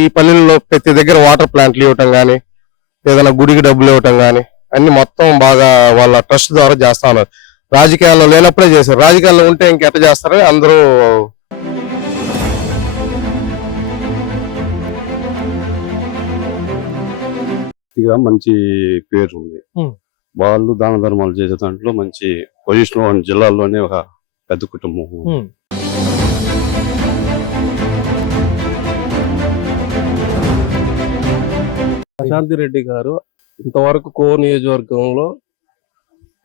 ఈ పల్లెల్లో ప్రతి దగ్గర వాటర్ ప్లాంట్లు ఇవ్వటం కానీ, ఏదైనా గుడికి డబ్బులు ఇవ్వటం కానీ అన్ని మొత్తం బాగా వాళ్ళ ట్రస్ట్ ద్వారా చేస్తా ఉన్నారు. రాజకీయాల్లో లేనప్పుడే చేశారు, రాజకీయాల్లో ఉంటే ఇంకెట్ట చేస్తారని అందరూ మంచి పేరు ఉంది. వాళ్ళు దాన ధర్మాలు చేసే దాంట్లో మంచి పొజిషన్ లో జిల్లాల్లోనే ఒక పెద్ద కుటుంబం. ప్రశాంత్ రెడ్డి గారు ఇంతవరకు కోర్ నియోజకవర్గంలో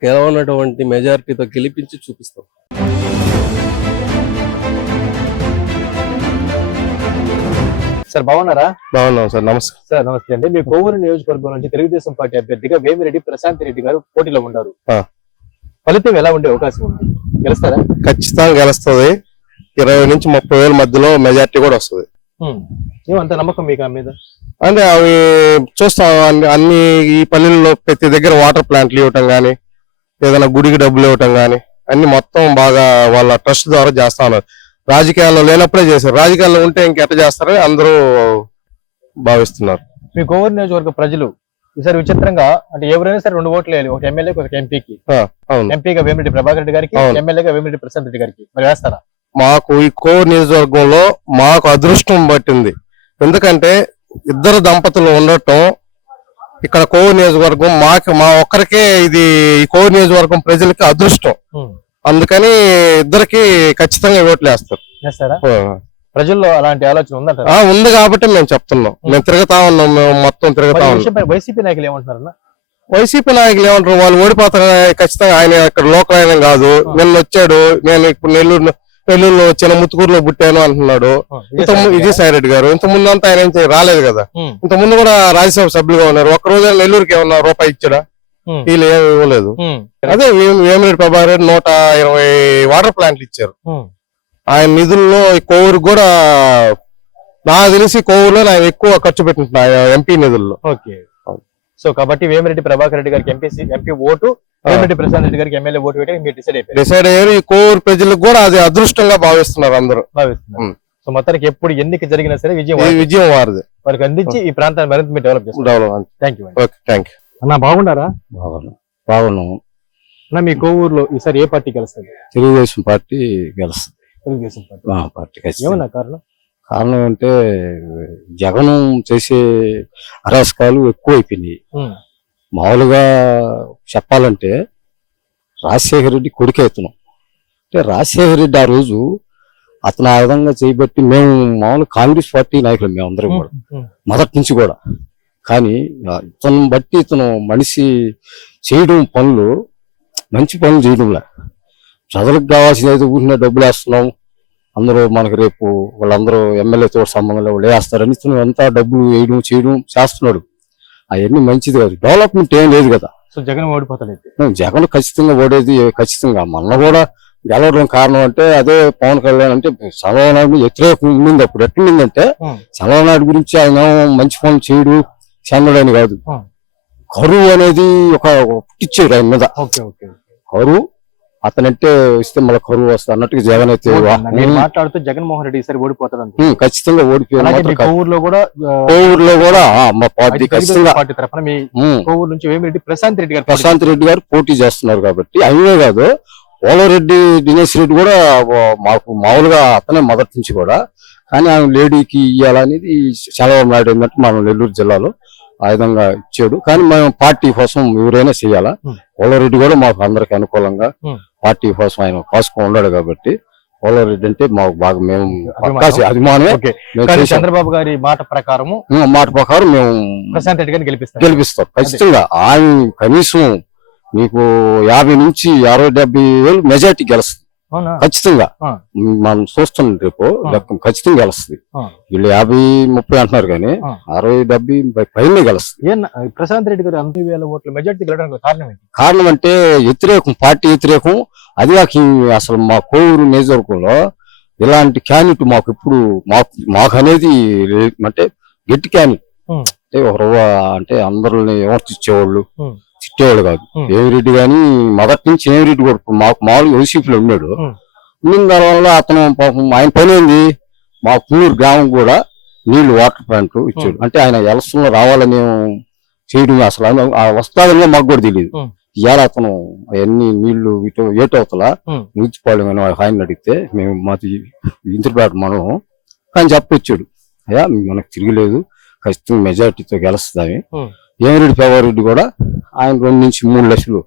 గెలవనటువంటి మెజారిటీతో గెలిపించి చూపిస్తాం. సార్ బాగున్నారా? బాగున్నాం సార్. నమస్తే సార్. నమస్తే అండి. మీ కోవూరు నియోజకవర్గం నుంచి తెలుగుదేశం పార్టీ అభ్యర్థిగా వేమిరెడ్డి ప్రశాంత్ రెడ్డి గారు పోటీలో ఉన్నారు. ఫలితం ఎలా ఉండే అవకాశం ఉంది? గెలుస్తారా? ఖచ్చితంగా గెలుస్తుంది. 20 నుంచి 30 వేల మధ్యలో మెజార్టీ కూడా వస్తుంది. ఏమంత నమ్మకం మీకు మీద? అంటే అవి చూస్తాం, అన్ని ఈ పల్లెల్లో ప్రతి దగ్గర వాటర్ ప్లాంట్లు ఇవ్వటం కానీ, ఏదైనా గుడికి డబ్బులు ఇవ్వటం కానీ అన్ని మొత్తం బాగా వాళ్ళ ట్రస్ట్ ద్వారా చేస్తా ఉన్నారు. రాజకీయాల్లో లేనప్పుడే చేశారు, రాజకీయాల్లో ఉంటే ఇంకెట్ట చేస్తారని అందరూ భావిస్తున్నారు. మీ కోవూరు నియోజకవర్గ ప్రజలు ఈసారి విచిత్రంగా అంటే ఎవరైనా సరే 2 ఓట్లు వేయాలి, ఒక ఎమ్మెల్యేకి ఒక ఎంపీకి. ఎంపీగా వేమిరెడ్డి ప్రభాకర్ రెడ్డి గారికి, ఎమ్మెల్యేగా వేమిరెడ్డి ప్రశాంత్ రెడ్డి గారికి. మరి వేస్తారా? మాకు ఈ కోవూరు నియోజకవర్గంలో మాకు అదృష్టం పట్టింది. ఎందుకంటే ఇద్దరు దంపతులు ఉండటం ఇక్కడ కోవూరు నియోజకవర్గం మా ఒక్కరికే ఇది ఈ కోవూరు నియోజకవర్గం ప్రజలకి అదృష్టం. అందుకని ఇద్దరికి ఖచ్చితంగా ఓట్లు వేస్తారు. ప్రజల్లో అలాంటి ఆలోచన ఉందంట? ఉంది కాబట్టి మేము చెప్తున్నాం. మేము తిరుగుతా ఉన్నాం, మేము మొత్తం తిరుగుతా ఉన్నాం. వైసీపీ నాయకులు ఏమంటున్నారు? వైసీపీ నాయకులు ఏమంటారు, వాళ్ళు ఓడిపోతారు ఖచ్చితంగా. ఆయన ఇక్కడ లోకల్ ఆయన కాదు, నిన్న వచ్చాడు, నేను ఇప్పుడు నెల్లూరులో చిన్న ముత్తుకూరులో పుట్టాను అంటున్నాడు విజయసాయి రెడ్డి గారు. ఇంత ముందు అంతా ఆయన రాలేదు కదా, ఇంత ముందు కూడా రాజ్యసభ సభ్యులుగా ఉన్నారు. ఒక్కరోజు నెల్లూరుకి ఏమన్నా రూపాయి ఇచ్చాడా? వీళ్ళు ఏమి ఇవ్వలేదు. అదే వేమిరెడ్డి ప్రభాకర్ రెడ్డి 120 వాటర్ ప్లాంట్లు ఇచ్చారు. ఆయన నిధుల్లో కోవూరు కూడా నాకు తెలిసి కోవూరులో ఆయన ఎక్కువ ఖర్చు పెట్టింటున్నారు ఎంపీ నిధుల్లో. సో కాబట్టి వేమిరెడ్డి ప్రభాకర్ రెడ్డి గారికి ఎంపీ ఓటు, వేమిరెడ్డి ప్రశాంత్ రెడ్డి గారికి ఎమ్మెల్యే ఓటు వేయడానికి మీరు డిసైడ్ అయ్యారు. ఈ కోవూరు ప్రజలకు కూడా అది అదృష్టంగా భావిస్తున్నారు అందరూ. సో మొత్తానికి ఎప్పుడు ఎన్నిక జరిగినా సరే విజయం వారిది. వారికి అందించి ఈ ప్రాంతాన్ని మరింత డెవలప్ చేస్తారు. Thank you. అన్న బాగున్నారా? బాగున్నాము. అన్న మీ కోవూరులో ఈసారి ఏ పార్టీ గెలుస్తుంది? తెలుగుదేశం పార్టీ గెలుస్తుంది. తెలుగుదేశం పార్టీ. ఏమన్నా కారణం? కారణం అంటే జగన్ చేసే అరాచకాలు ఎక్కువైపోయినాయి. మామూలుగా చెప్పాలంటే రాజశేఖర రెడ్డి కొడుకే అతను. అంటే రాజశేఖర రెడ్డి ఆ రోజు అతను ఆ విధంగా చేయబట్టి మేము మామూలు కాంగ్రెస్ పార్టీ నాయకులు మేమందరం కూడా మొదటి నుంచి కూడా. కానీ ఇతను బట్టి ఇతను మనిషి చేయడం పనులు మంచి పనులు చేయడంలే. ప్రజలకు కావాల్సిన ఊరిన డబ్బులు వేస్తున్నాం, అందరూ మనకు రేపు వాళ్ళందరూ ఎమ్మెల్యేతో సంబంధం వాళ్ళు వేస్తారని ఇతను అంతా డబ్బులు వేయడం చేయడం చేస్తున్నాడు. అవన్నీ మంచిది కాదు, డెవలప్మెంట్ ఏం లేదు కదా. సో జగన్ ఓడిపోతాడు. జగన్ ఖచ్చితంగా ఓడేది ఖచ్చితంగా. మొన్న కూడా గెలవడం కారణం అంటే అదే పవన్ కళ్యాణ్ అంటే చంద్రబాబు నాయుడు వ్యతిరేకం ఉండింది. అప్పుడు ఎట్లుండిందంటే చంద్రబాబు నాయుడు గురించి ఆయన మంచి పనులు చేయడు చంద్రుడని కాదు, కరువు అనేది ఒక పుట్టించాడు ఆయన మీద. కరువు అతనంటే ఇస్తే మళ్ళీ కరువు వస్తుంది అన్నట్టుగా జగన్ అయితే మాట్లాడుతూ జగన్మోహన్ రెడ్డి ఈసారి ఓడిపోతాడు. ఖచ్చితంగా ఓడిపోయాడు. కోవూరులో కూడా మా పార్టీ ఖచ్చితంగా తరఫున మీ కోవూరు నుంచి వేమిరెడ్డి ప్రశాంత్ రెడ్డి గారు పోటీ చేస్తున్నారు కాబట్టి. అయినే కాదు పోలరెడ్డి దినేష్ రెడ్డి కూడా మాకు మామూలుగా అతనే మొదటి నుంచి కూడా. కానీ ఆయన లేడీకి ఇవ్వాలనేది చంద్రబాబు నాయుడు ఏంటంటే మనం నెల్లూరు జిల్లాలో ఆ విధంగా ఇచ్చాడు. కానీ మేము పార్టీ కోసం ఎవరైనా చేయాలా. పోలరెడ్డి కూడా మాకు అందరికి అనుకూలంగా పార్టీ కోసం ఆయన కాసుకొని ఉన్నాడు కాబట్టి పోలరెడ్డి అంటే మాకు బాగా మేము అభిమానమే. చంద్రబాబు గారి మాట ప్రకారం మేము ప్రశాంత్ రెడ్డి గారిని గెలిపిస్తాం ఖచ్చితంగా. ఆయన కనీసం మీకు 50 నుంచి 60-70 వేలు మెజార్టీ గెలుస్తుంది ఖచ్చితంగా. మనం చూస్తున్నాం రేపు ఖచ్చితంగా గెలుస్తుంది. వీళ్ళు 50-30 అంటున్నారు కానీ 60-70 పైన గెలుస్తుంది. ప్రశాంత్ రెడ్డి గారు 80,000 ఓట్ల మెజార్టీ గెలవడానికి కారణం అంటే వ్యతిరేకం, పార్టీ వ్యతిరేకం. అది కాక అసలు మా కోవూరు నియోజకవర్గంలో ఇలాంటి క్యాండిడేట్ మాకు ఇప్పుడు మాకు అనేది అంటే గట్టి క్యాండిడేట్ అంటే అంటే అందరిని విమర్శించేవాళ్ళు తిట్టేవాళ్ళు కాదు. వేమిరెడ్డి గాని మొదటి నుంచి వేమిరెడ్డి కూడా మాకు మామూలుగా వైసీపీలో ఉన్నాడు. ఉన్న దానివల్ల అతను పాపం ఆయన పని ఏంది మా పుల్లూరు గ్రామం కూడా నీళ్లు వాటర్ ప్లాంట్ ఇచ్చాడు. అంటే ఆయన ఎలక్షన్ లో రావాలని చేయడం అసలు ఆ వస్తాదనే మాకు కూడా తెలియదు. ఇవాళ అతను అవన్నీ నీళ్లు ఇటు ఏటవతల మున్సిపాలిటీ ఆయన అడిగితే మేము మాది ఇంద్రపేట మనం ఆయన చెప్పొచ్చాడు, అయ్యా మనకు తిరగలేదు, ఖచ్చితంగా మెజార్టీతో గెలుస్తుందని. ఏమిరెడ్డి పేవారెడ్డి కూడా ఆయన 2 నుంచి 3 లక్షలు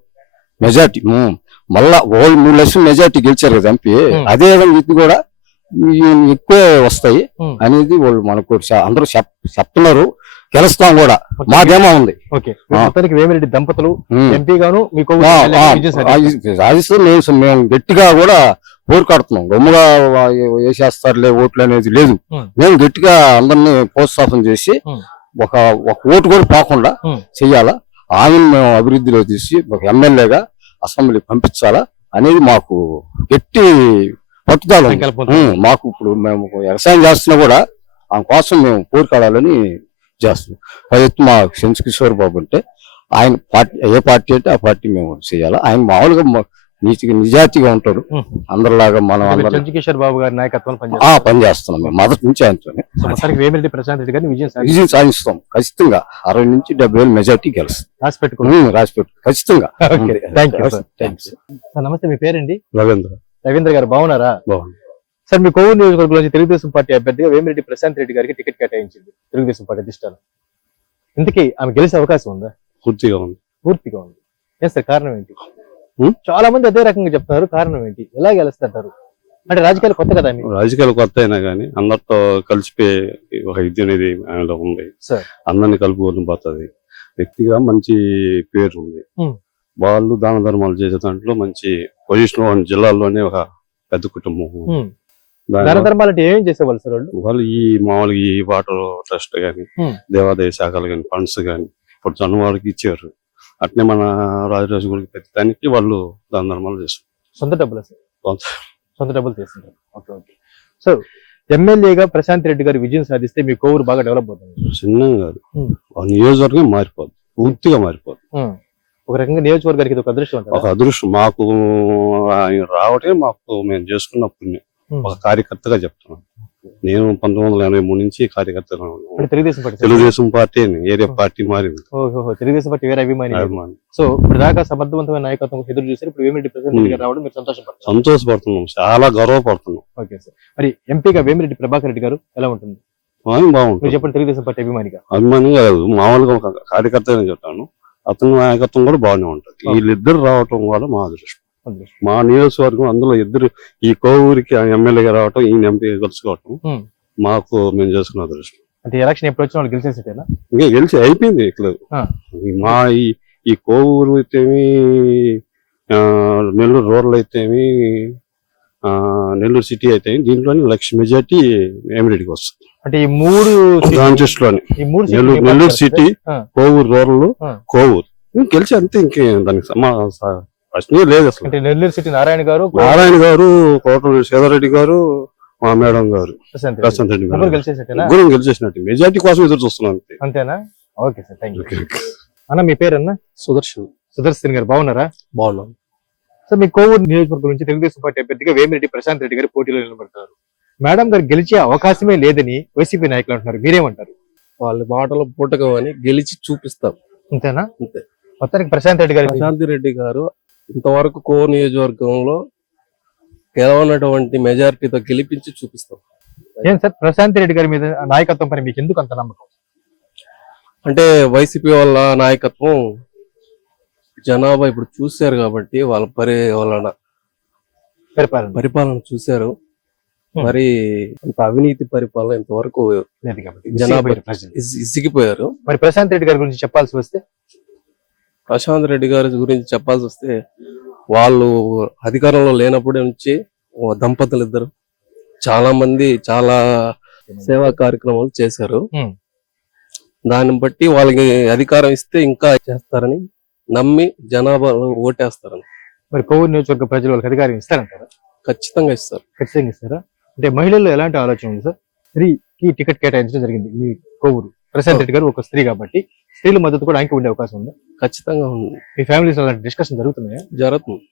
మెజార్టీ, మళ్ళా వాళ్ళు 3 లక్షలు మెజార్టీ గెలిచారు కదా ఎంపీ. అదే విధంగా ఇది కూడా ఎక్కువ వస్తాయి అనేది వాళ్ళు మనకు అందరూ చెప్తున్నారు. గెలుస్తాం కూడా, మాదేమో ఉంది. మొత్తానికి వేమిరెడ్డి దంపతులు ఎంపీ గాను మీకు రాజస్థాన్ మేము గట్టిగా కూడా పోరుకాడుతున్నాం. గమ్ముగా వేసేస్తారులే ఓట్లు అనేది లేదు. మేము గట్టిగా అందరినీ ప్రోత్సాహం చేసి ఒక ఓటు కూడా పోకుండా చెయ్యాలా, ఆమెను మేము అభివృద్ధిలో తీసి ఒక ఎమ్మెల్యేగా అసెంబ్లీ పంపించాలా అనేది మాకు గట్టి పట్టుదల. మాకు ఇప్పుడు మేము వ్యవసాయం చేస్తున్నా కూడా ఆమె కోసం మేము పోరుకాడాలని చేస్తున్నాం. అది మా సెన్స్ కిషోర్ బాబు అంటే ఆయన పార్టీ, ఏ పార్టీ అంటే ఆ పార్టీ మేము చేయాలా. ఆయన మామూలుగా నీతిగా నిజాయితీగా ఉంటాడు, అందరిలాగా మనం సెన్స్ కిషోర్ బాబు గారి నాయకత్వం పనిచేస్తున్నాం మేము మొదటి నుంచి ఆయనతో. వేమిరెడ్డి ప్రశాంత్ రెడ్డి గారిని విజయం సాధిస్తాం ఖచ్చితంగా. 60 నుంచి 70,000 మెజార్టీ గెలుస్తాం. రాసిపెట్టు ఖచ్చితంగా. నమస్తే, మీ పేరండి? రవీంద్ర గారు. బాగున్నారా? సార్, మీ కోవూరు నియోజకవర్గంలో తెలుగుదేశం పార్టీ అభ్యర్థిగా వేమిరెడ్డి ప్రశాంత్ రెడ్డి గారికి టికెట్ కేటాయించింది తెలుగుదేశం పార్టీ అధిష్టానం. ఇంతకీ ఆమె గెలిచే అవకాశం ఉందా? పూర్తిగా ఉంది. ఏం సార్, కారణం ఏంటి? చాలా మంది అదే రకంగా చెప్తున్నారు. కారణం ఏంటి? ఎలా గెలుస్తుంటారు? అంటే రాజకీయాలు కొత్త కదా? రాజకీయాలు కొత్త అయినా కానీ అందరితో కలిసిపోయే ఒక ఇది అనేది ఆయనలో ఉంది. అందరినీ కలుపుకొని పోతుంది. వ్యక్తిగా మంచి పేరు ఉంది. వాళ్ళు దాన ధర్మాలు చేసే దాంట్లో మంచి పొజిషన్ లో, జిల్లాల్లోనే ఒక పెద్ద కుటుంబం. దాన ధర్మాలు అంటే ఏం చేసేవాళ్ళు సార్ వాళ్ళు? ఈ మామూలుగా ఈ వాటర్ ట్రస్ట్ గాని, దేవాదాయ శాఖలు గాని, ఫండ్స్ గాని ఇప్పుడు జనవాళ్ళకి ఇచ్చారు. అట్నే మన రాజరాజు గుడికి ప్రతి దానికి వాళ్ళు దాన ధర్మాలు చేస్తారు. సొంత డబ్బులు చేస్తుంటారు. సో ఎమ్మెల్యేగా ప్రశాంత్ రెడ్డి గారు విజయం సాధిస్తే మీ కోవూరు బాగా డెవలప్ అవుతుంది. చిన్నగా కాదు, నియోజకవర్గం మారిపోద్ది, పూర్తిగా మారిపోద్ది. ఒక రకంగా నియోజకవర్గానికి ఇది ఒక అదృష్టం. ఒక అదృష్టం మాకు ఆయన రావటే మాకు మేము చేసుకున్న పుణ్యం. ఒక కార్యకర్తగా చెప్తున్నాను. నేను 1983 నుంచి కార్యకర్తగా తెలుగుదేశం పార్టీ ఏరియా పార్టీ మారింది. తెలుగుదేశం పార్టీ వేరే అభిమాని. సో ఇప్పుడు దాకా సమర్థవంతమైన నాయకత్వం ఎదురు చూసారు. ఇప్పుడు వేమిరెడ్డి ప్రశాంత్ రెడ్డి గారు రావడం మీరు సంతోషపడుతున్నాం, చాలా గర్వపడుతున్నాం. ఓకే సార్, మరి ఎంపీగా వేమిరెడ్డి ప్రభాకర్ రెడ్డి గారు ఎలా ఉంటుంది? బాగుంటుంది. చెప్పండి, తెలుగుదేశం పార్టీ అభిమానిగా. కాదు, మామూలుగా ఒక కార్యకర్తగా చెప్తాను. అతని నాయకత్వం కూడా బాగానే ఉంటుంది. వీళ్ళిద్దరు రావటం కూడా మా అదృష్టం. మా నియోజకవర్గం అందులో ఇద్దరు, ఈ కోవూరికి ఎమ్మెల్యేగా రావటం, ఈయన ఎంపీగా కలుసుకోవటం మాకు మేము చేసుకున్న అదృష్టం. అంటే ఎలక్షన్ ఎప్పుడు వచ్చిన వాళ్ళు గెలిచేసేటేనా? ఇంకా గెలిచి అయిపోయింది. ఇక్కడ మా ఈ కోవూరు అయితేమి, నెల్లూరు రూరల్ అయితేమి, నెల్లూరు సిటీ అయితే దీంట్లోని 1,00,000 మెజార్టీ వేమిరెడ్డికి వస్తుంది. అంటే ఈ 3 బ్రాంచెస్ లోని నెల్లూరు సిటీ, కోవూరు రూరల్, కోవూరు గెలిచి అంతే. ఇంకే దానికి ప్రశ్నే లేదు అసలు. నెల్లూరు సిటీ నారాయణ గారు, కోటూరు శ్రీధర్రెడ్డి గారు, మా మేడం గారు, ప్రశాంత్ రెడ్డి గారు ముగ్గురం గెలిచేసినట్టు. మెజార్టీ కోసం ఎదురు చూస్తున్నాం అంతేనా? Okay sir, thank you. అన్న, మీ పేరన్నా? సుదర్శన్ గారు. బాగున్నారా? బాగున్నాం. సార్, మీ కోవూరు నియోజకవర్గం నుంచి తెలుగుదేశం పార్టీ అభ్యర్థిగా వేమిరెడ్డి ప్రశాంత్ రెడ్డి గారు పోటీలో నిలబడతారు. మేడం గారు గెలిచే అవకాశమే లేదని వైసీపీ నాయకులు అంటున్నారు. మీరేమంటారు? వాళ్ళ మాటలు పుట్టకం అని గెలిచి చూపిస్తాం. అంతేనా? అంతే. మొత్తానికి ప్రశాంత్ రెడ్డి గారు ఇంతవరకు కోవూరు నియోజకవర్గంలో గెలవనటువంటి మెజారిటీతో గెలిపించి చూపిస్తాం. ఏం సార్, ప్రశాంత్ రెడ్డి గారి మీద నాయకత్వం పని మీకు ఎందుకు అంత నమ్మకం? అంటే వైసీపీ వాళ్ళ నాయకత్వం జనాభా ఇప్పుడు చూశారు కాబట్టి వాళ్ళ పరిపాలన చూశారు. మరి అంత అవినీతి పరిపాలన ఇంతవరకు లేదు కాబట్టి జనాభా ఇసిగిపోయారు. మరి ప్రశాంత్ రెడ్డి గారి గురించి చెప్పాల్సి వస్తే, వాళ్ళు అధికారంలో లేనప్పుడే నుంచి దంపతులు ఇద్దరు చాలా మంది చాలా సేవా కార్యక్రమాలు చేశారు. దాన్ని బట్టి వాళ్ళకి అధికారం ఇస్తే ఇంకా చేస్తారని నమ్మి జనాభాలో ఓటేస్తారని. మరి కోవూరు నియోజకవర్గ ప్రజలు వాళ్ళకి అధికారం ఇస్తారంటారా? ఖచ్చితంగా ఇస్తారు. ఖచ్చితంగా ఇస్తారా? అంటే మహిళల్లో ఎలాంటి ఆలోచన ఉంది సార్? స్త్రీకి టికెట్ కేటాయించడం జరిగింది మీ కోవూరు. ప్రశాంత్ రెడ్డి గారు ఒక స్త్రీ కాబట్టి స్త్రీల మద్దతు కూడా ఆయనకి ఉండే అవకాశం ఉందా? ఖచ్చితంగా ఉంది. మీ ఫ్యామిలీస్ అలాంటి డిస్కషన్ జరుగుతున్నాయా? జరుగుతుంది.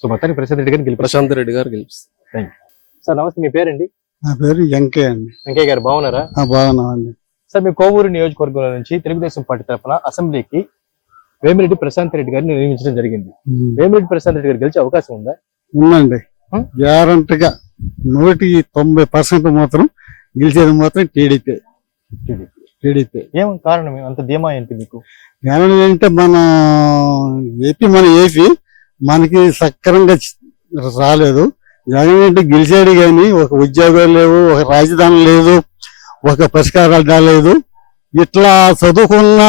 సో మొత్తానికి ప్రశాంత్ రెడ్డి గారు గెలిపిస్తారు. Thank you sir. నమస్తే, మీ పేరండి? నా పేరు వెంకయ్య అండి. వెంకయ్య గారు బాగున్నారా? బాగున్నామండి. సార్ మీ కోవూరు నియోజకవర్గం నుంచి తెలుగుదేశం పార్టీ తరఫున అసెంబ్లీకి వేమిరెడ్డి ప్రశాంత్ రెడ్డి గారిని నియమించడం జరిగింది. వేమిరెడ్డి ప్రశాంత్ రెడ్డి గారు గెలిచే అవకాశం ఉందా? ఉందండి. గ్యారంటీగా 190% మాత్రం గెలిచేది మాత్రం టీడీపీ. ఏం కారణం, అంత ధీమా ఏంటి మీకు? కారణం ఏంటంటే మన ఏపీ మనకి సక్రమంగా రాలేదు. జగన్ అంటే గెలిచాడు కానీ ఒక ఉద్యోగాలు లేవు, ఒక రాజధాని లేదు, ఒక పరిష్కారాలు రాలేదు. ఇట్లా చదువుకున్న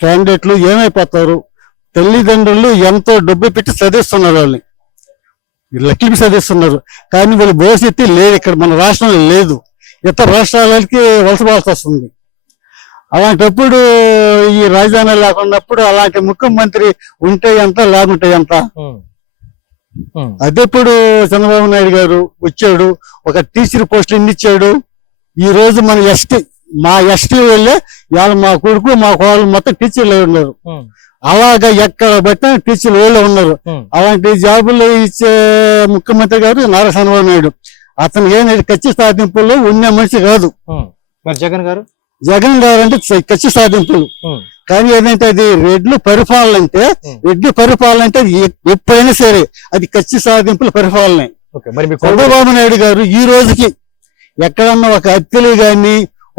క్యాండిడేట్లు ఏమైపోతారు? తల్లిదండ్రులు ఎంతో డబ్బు పెట్టి చదివిస్తున్నారు, వాళ్ళని లెక్కలకి చదివిస్తున్నారు. కానీ వీళ్ళు భవిష్యత్తు లేదు, ఇక్కడ మన రాష్ట్రంలో లేదు. ఇతర రాష్ట్రాలకి వలస వస్తుంది. అలాంటప్పుడు ఈ రాజధాని లేకున్నప్పుడు అలాంటి ముఖ్యమంత్రి ఉంటే ఎంత, లేకుంటే ఎంత? అదెప్పుడు చంద్రబాబు నాయుడు గారు వచ్చాడు, ఒక టీచర్ పోస్ట్ ఎన్ని ఇచ్చాడు. ఈ రోజు మన మా ఎస్టీ వాళ్ళే ఇవాళ మా కొడుకు మా కోళ్ళు మొత్తం టీచర్లు ఉన్నారు. అలాగా ఎక్కడ బట్టి టీచర్లు వాళ్ళే ఉన్నారు. అలాంటి జాబులు ఇచ్చే ముఖ్యమంత్రి గారు నారా చంద్రబాబు నాయుడు. అతను ఏంటంటే ఖచ్చిత సాధింపుల్లో ఉన్న మనిషి కాదు. మరి జగన్ గారు అంటే ఖచ్చిత సాధింపులు. కానీ ఏంటంటే అది రెడ్లు పరిపాలన అంటే ఎప్పుడైనా సరే అది ఖచ్చిత సాధింపుల పరిపాలన. చంద్రబాబు నాయుడు గారు ఈ రోజుకి ఎక్కడన్నా ఒక హత్యలు గాని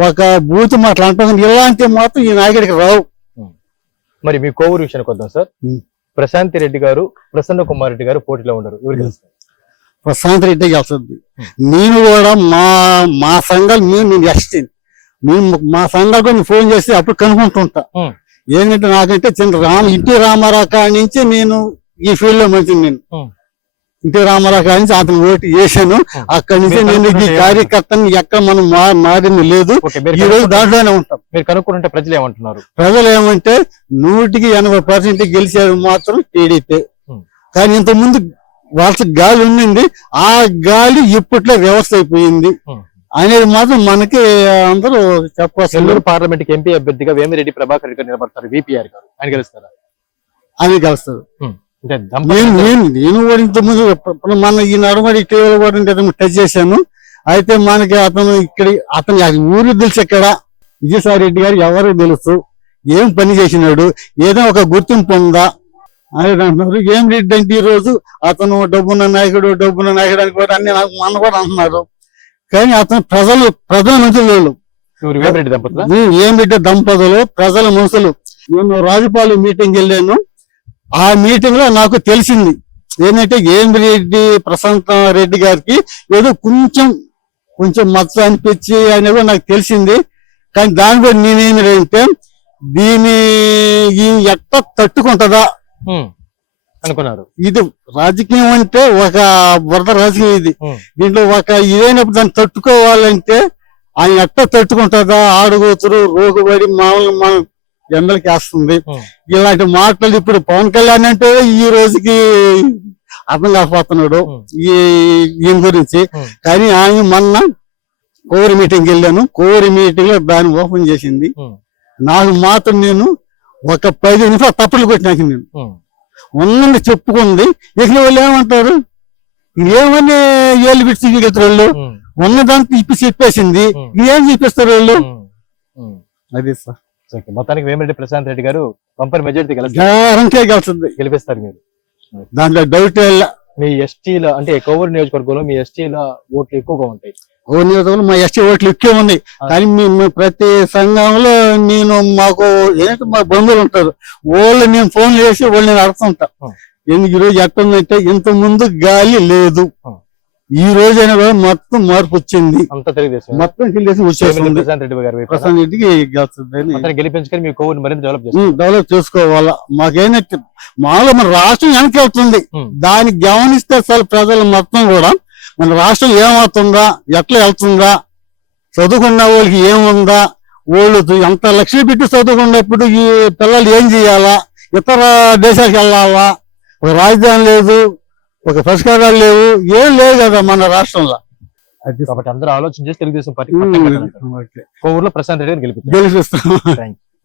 ఒక బూతు మాటలు అంటాం, ఇలాంటివి మాత్రం ఈ నాయకుడికి రావు. మరి మీ కోవూరు విషయానికి వద్దాం సార్. ప్రశాంత్ రెడ్డి గారు, ప్రసన్న కుమార్ రెడ్డి గారు పోటీలో ఉన్నారు. ఎవరు గెలుస్తారు? ప్రశాంత్ రెడ్డి గెలుస్తుంది. నేను కూడా మా సంఘాలు నేను ఎస్టీ, మా సంఘాలు కూడా ఫోన్ చేసి అప్పుడు కనుక్కుంటుంటా. ఏంటంటే నాకంటే ఎన్టీ రామారావు కాడి నుంచి నేను ఈ ఫీల్డ్ లో మంచి ఎన్టీ రామారావు కాడి నుంచి అతను ఓటు చేశాను. అక్కడి నుంచి నేను ఈ కార్యకర్తని ఎక్కడ మనం మారింది లేదు. ఈ రోజు దాంట్లోనే ఉంటాం. మీరు కనుక్కుంటే ప్రజలు ఏమంటున్నారు? ప్రజలు ఏమంటే 100% గెలిచేది మాత్రం టీడీపీ. కానీ ఇంత ముందు వాళ్ళకి గాలి ఉండింది, ఆ గాలి ఇప్పట్లో వ్యవస్థ అయిపోయింది అనేది మాత్రం మనకి అందరూ చెప్పాల్సింది. నెల్లూరు పార్లమెంట్ కి ఎంపీ అభ్యర్థిగా వేమిరెడ్డి ప్రభాకర్ రెడ్డి గారు నిలబడతారు. VPR గారు ఆయన గెలుస్తారా? ఆయన గెలుస్తారు. నేను కూడా ఇంత ముందు మన ఈ నడమడి టీవీలో కూడా టచ్ చేశాను. అయితే మనకి అతను ఊరు తెలుసు. ఎక్కడ విజయసాయి రెడ్డి గారు ఎవరికి తెలుసు, ఏం పని చేసినాడు, ఏదో ఒక గుర్తింపు ఉందా అనేది అంటున్నారు. ఏం రెడ్డి అంటే ఈ రోజు అతను డబ్బున్న నాయకుడు అని కూడా అన్ని మన కూడా అంటున్నారు. కానీ అతను ప్రజల మనుషులు, ఏం రెడ్డి దంపతులు ప్రజల మనుషులు. నేను రాజుపాలెం మీటింగ్ వెళ్ళాను. ఆ మీటింగ్ లో నాకు తెలిసింది ఏంటంటే ఏం రెడ్డి ప్రశాంత్ రెడ్డి గారికి ఏదో కొంచెం మచ్చ అనిపించి అనేది కూడా నాకు తెలిసింది. కానీ దాని కూడా నేనేంటంటే ఎట్లా తట్టుకుంటుందా అనుకున్నారు. ఇది రాజకీయం అంటే ఒక వరద రాజకీయం. దీంట్లో ఇదైనప్పుడు దాన్ని తట్టుకోవాలంటే ఆయన ఎట్లా తట్టుకుంటుందా? ఆడుగోతురు రోగుబడి మామూలు మనం ఎండలకి వేస్తుంది. ఇలాంటి మాటలు ఇప్పుడు పవన్ కళ్యాణ్ అంటే ఈ రోజుకి అర్థం కాకపోతున్నాడు ఈయన గురించి. కానీ ఆయన మొన్న కోవూరు మీటింగ్ వెళ్ళాను. కోవూరు మీటింగ్ లో దాన్ని ఓపెన్ చేసింది. నాకు మాత్రం నేను ఒక 10 నిమిషాలు తప్పులు కొట్టినాక నేను ఉన్నది చెప్పుకుంది. ఇక వాళ్ళు ఏమంటారు, ఏమని ఏళ్ళు పెట్టి చూపించారు వాళ్ళు, ఉన్నదానికి ఇప్పి చెప్పేసింది. ఏం చూపిస్తారు వాళ్ళు? అది సార్. మొత్తానికి వేమిరెడ్డి ప్రశాంత్ రెడ్డి గారు బంపర్ మెజారిటీ గెలుస్తుంది, గెలిపిస్తారు మీరు, దాంట్లో డౌట్. మీ ఎస్టీల అంటే కోవూరు నియోజకవర్గంలో మీ ఎస్టీల ఓట్లు ఎక్కువగా ఉంటాయి. కోవూరు నియోజకవర్గంలో మా ఎస్టీ ఓట్లు ఎక్కువ ఉన్నాయి. కానీ మేము ప్రతి సంఘంలో మాకు ఏంటంటే మా బంధువులు ఉంటారు, వాళ్ళు నేను ఫోన్ చేసి వాళ్ళు నేను అడుగుతుంటా. ఎందుకు ఈరోజు ఎట్టుందంటే ఇంత ముందు గాలి లేదు, ఈ రోజైనా కూడా మొత్తం మార్పు వచ్చింది. మొత్తం ప్రశాంత్ రెడ్డికి గెలిపించుకొని మీ కోవూరు మరింత డెవలప్ చేసుకోవాలా. మాకేంటంటే మామూలుగా మన రాష్ట్రం వెనక్కి వెళ్తుంది, దాన్ని గమనిస్తే అసలు ప్రజలు మొత్తం కూడా మన రాష్ట్రం ఏమవుతుందా, ఎట్లా వెళ్తుందా, చదువుకున్న వాళ్ళకి ఏముందా, వాళ్ళు ఎంత లక్షలు పెట్టి చదువుకున్నప్పుడు ఈ పిల్లలు ఏం చేయాలా, ఇతర దేశాలకు వెళ్ళాలా, ఒక రాజధాని లేదు, ఒక పరిష్కారాలు లేవు, ఏం లేదు కదా మన రాష్ట్రంలో. కాబట్టి అందరూ ఆలోచన చేసి తెలుగుదేశం పార్టీ కోవూరులో ప్రశాంత్ రెడ్డి గారు గెలిపిస్తారు. గెలిపిస్తాం.